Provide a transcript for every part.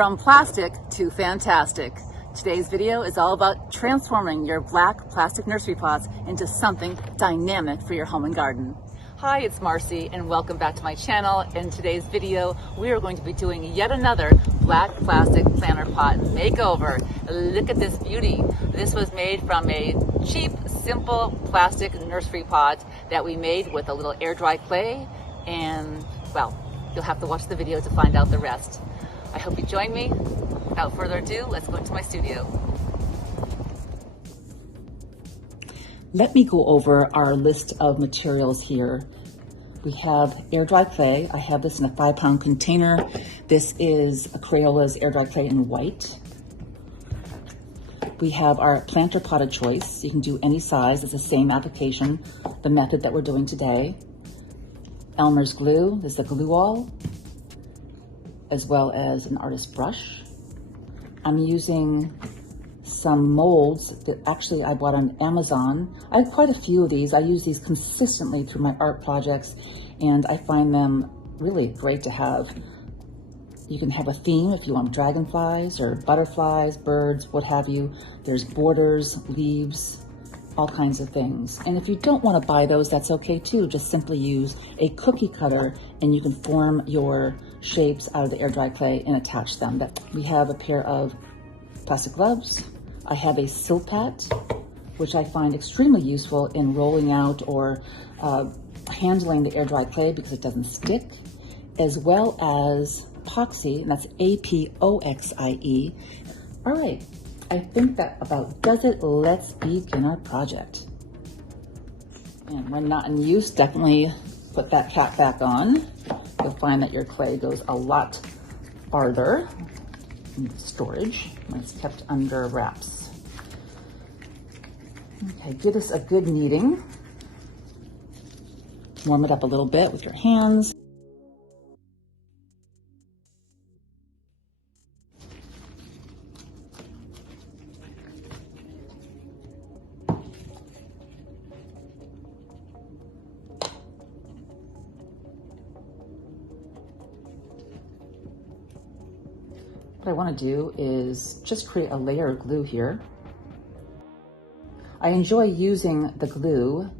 From plastic to fantastic. Today's video is all about transforming your black plastic nursery pots into something dynamic for your home and garden. Hi, it's Marcie and welcome back to my channel. In today's video, we are going to be doing yet another black plastic planter pot makeover. Look at this beauty. This was made from a cheap, simple plastic nursery pot that we made with a little air dry clay, and well, you'll have to watch the video to find out the rest. I hope you join me. Without further ado, let's go into my studio. Let me go over our list of materials here. We have air dry clay. I have this in a 5-pound container. This is a Crayola's air dry clay in white. We have our planter pot of choice. You can do any size. It's the same application, the method that we're doing today. Elmer's glue. This is a glue all, as well as an artist brush. I'm using some molds that actually I bought on Amazon. I have quite a few of these. I use these consistently through my art projects, and I find them really great to have. You can have a theme if you want dragonflies or butterflies, birds, what have you. There's borders, leaves, all kinds of things. And if you don't want to buy those, that's okay too. Just simply use a cookie cutter and you can form your shapes out of the air dry clay and attach them. We have a pair of plastic gloves. I have a silpat, which I find extremely useful in rolling out or handling the air dry clay because it doesn't stick, as well as epoxy, and that's A-P-O-X-I-E. All right, I think that about does it. Let's begin our project. And when not in use, definitely put that cap back on. You'll find that your clay goes a lot farther in storage when it's kept under wraps. Okay, give this a good kneading. Warm it up a little bit with your hands. What I want to do is just create a layer of glue here. I enjoy using the glue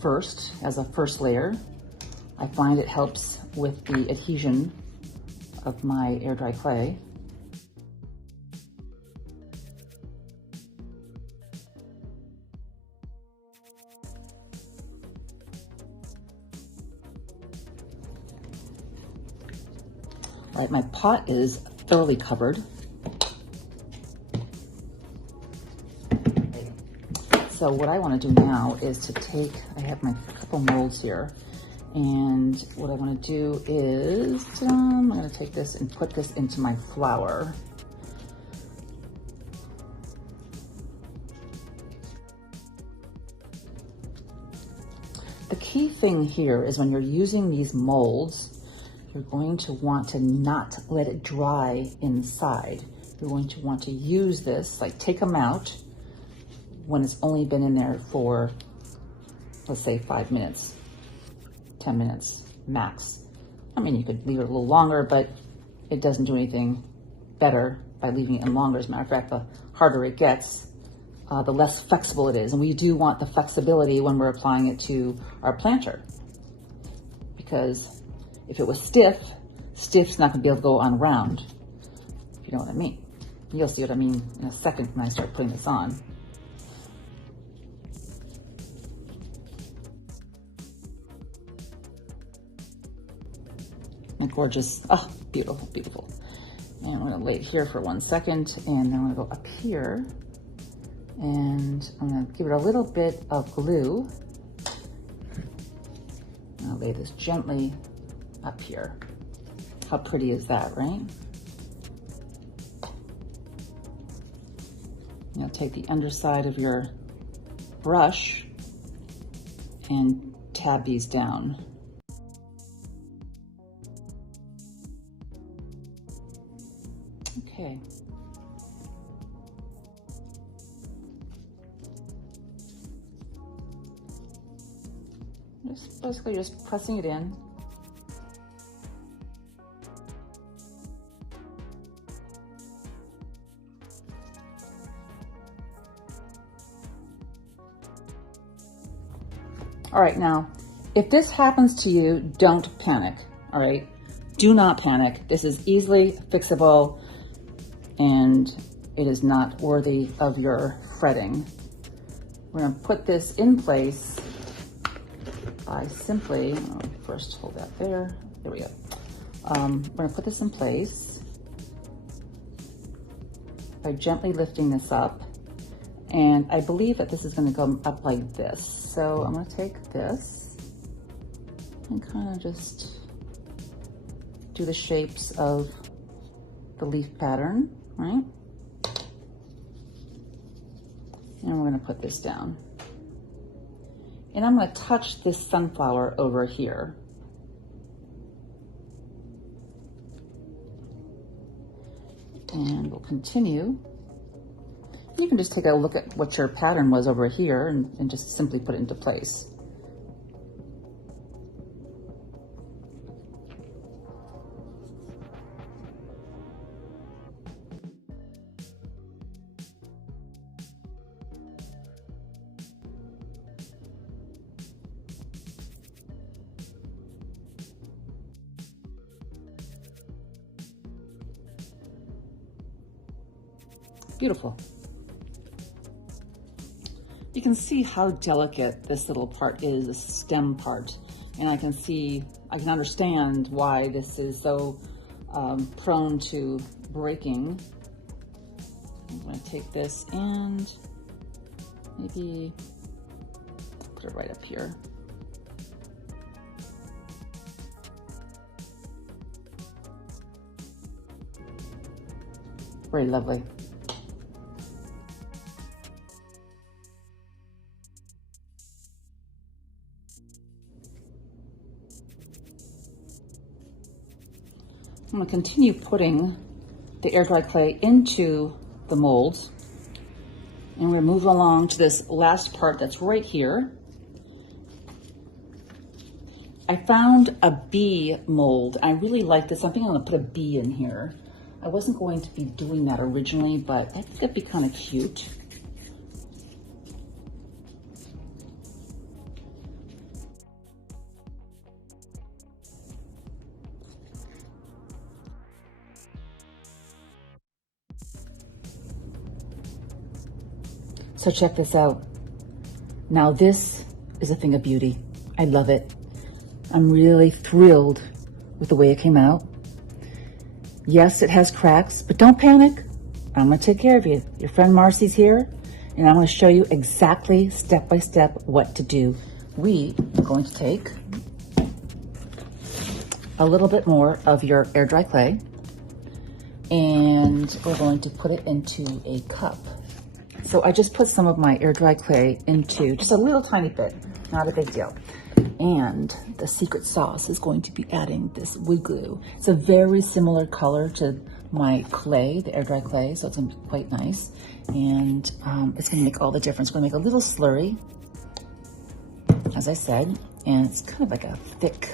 first as a first layer. I find it helps with the adhesion of my air dry clay. All right, my pot is thoroughly covered. So what I want to do now is to take, I have my couple molds here, and what I want to do is, I'm going to take this and put this into my flower. The key thing here is when you're using these molds, you're going to want to not let it dry inside. You're going to want to use this, like take them out when it's only been in there for, let's say 5 minutes, 10 minutes max. I mean, you could leave it a little longer, but it doesn't do anything better by leaving it in longer. As a matter of fact, the harder it gets, the less flexible it is. And we do want the flexibility when we're applying it to our planter, because if it was stiff's not gonna be able to go on round, if you know what I mean. You'll see what I mean in a second when I start putting this on. And gorgeous, oh, beautiful, beautiful. And I'm gonna lay it here for 1 second, and then I'm gonna go up here, and I'm gonna give it a little bit of glue. I'll lay this gently up here. How pretty is that, right? Now take the underside of your brush and tab these down. Okay. Just basically just pressing it in. All right, now, if this happens to you, don't panic, all right? Do not panic. This is easily fixable and it is not worthy of your fretting. We're gonna put this in place by simply, first hold that there we go. We're gonna put this in place by gently lifting this up. And I believe that this is gonna go up like this. So I'm gonna take this and kind of just do the shapes of the leaf pattern, right? And we're gonna put this down. And I'm gonna touch this sunflower over here. And we'll continue. You can just take a look at what your pattern was over here and just simply put it into place. Beautiful. You can see how delicate this little part is, the stem part. And I can understand why this is so prone to breaking. I'm gonna take this and maybe put it right up here. Very lovely. I'm gonna continue putting the air dry clay into the molds. And we're gonna move along to this last part that's right here. I found a bee mold. I really like this. I think I'm gonna put a bee in here. I wasn't going to be doing that originally, but I think it'd be kind of cute. So check this out. Now this is a thing of beauty. I love it. I'm really thrilled with the way it came out. Yes, it has cracks, but don't panic. I'm gonna take care of you. Your friend Marcie's here, and I'm gonna show you exactly step by step what to do. We are going to take a little bit more of your air dry clay, and we're going to put it into a cup. So I just put some of my air dry clay into just a little tiny bit, not a big deal. And the secret sauce is going to be adding this wood glue. It's a very similar color to my clay, the air dry clay, so it's gonna be quite nice. And it's gonna make all the difference. We're gonna make a little slurry, as I said, and it's kind of like a thick,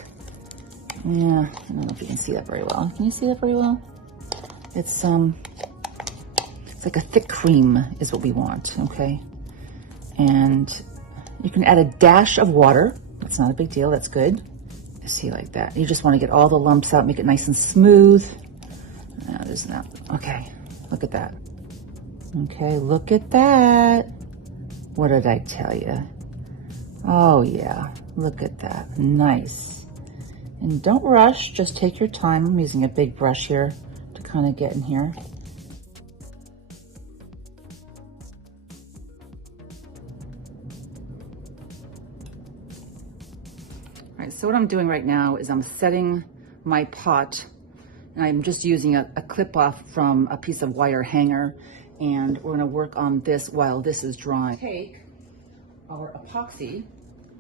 yeah, I don't know if you can see that very well. Can you see that very well? It's like a thick cream is what we want, okay? And you can add a dash of water. That's not a big deal, that's good. See, like that. You just wanna get all the lumps out, make it nice and smooth. No, there's not, okay, look at that. Okay, look at that. What did I tell you? Oh yeah, look at that, nice. And don't rush, just take your time. I'm using a big brush here to kind of get in here. All right, so what I'm doing right now is I'm setting my pot, and I'm just using a clip off from a piece of wire hanger, and we're gonna work on this while this is drying. Take our epoxy,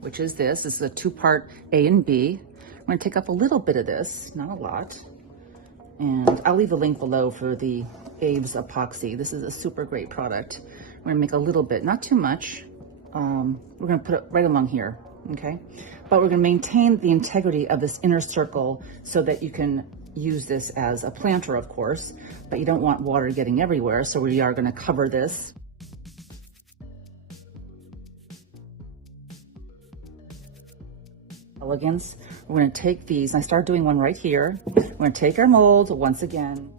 which is this is a 2-part A and B. I'm gonna take up a little bit of this, not a lot, and I'll leave a link below for the Abe's epoxy. This is a super great product. We're gonna make a little bit, not too much. We're gonna put it right along here, okay? But we're gonna maintain the integrity of this inner circle so that you can use this as a planter, of course, but you don't want water getting everywhere, so we are gonna cover this. elegance. We're going to take these, and I started doing one right here. We're going to take our mold once again.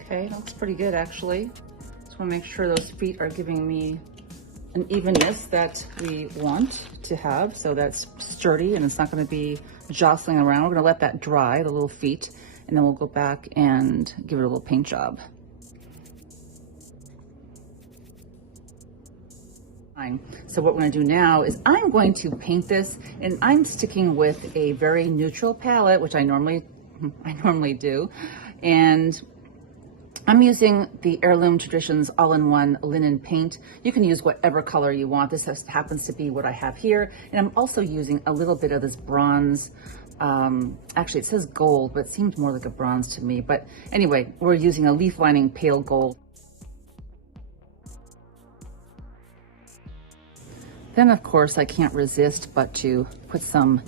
Okay, that looks pretty good actually. Just want to make sure those feet are giving me an evenness that we want to have, so that's sturdy and it's not going to be jostling around. We're going to let that dry, the little feet, and then we'll go back and give it a little paint job. Fine. So what we're going to do now is I'm going to paint this, and I'm sticking with a very neutral palette, which I normally do, and I'm using the Heirloom Traditions all-in-one linen paint. You can use whatever color you want. This happens to be what I have here. And I'm also using a little bit of this bronze. Actually, it says gold, but it seems more like a bronze to me. But anyway, we're using a leaf lining pale gold. Then, of course, I can't resist but to put some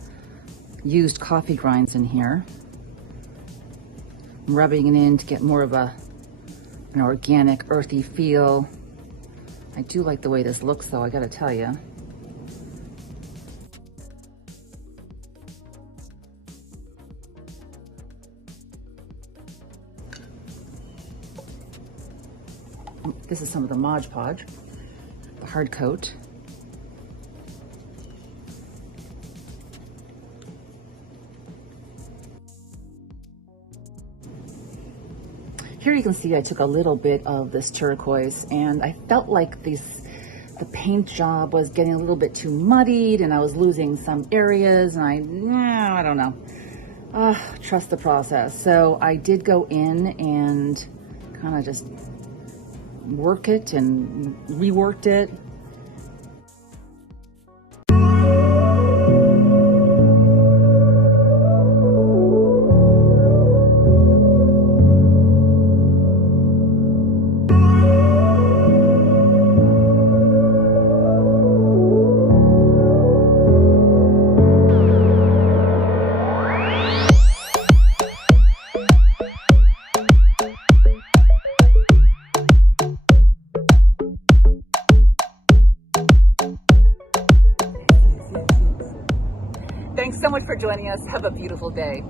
used coffee grinds in here. I'm rubbing it in to get more of an organic, earthy feel. I do like the way this looks though, I gotta tell you. This is some of the Mod Podge, the hard coat. Here you can see I took a little bit of this turquoise, and I felt like the paint job was getting a little bit too muddied and I was losing some areas, and I don't know. Trust the process. So I did go in and kind of just work it and reworked it. Thanks so much for joining us. Have a beautiful day.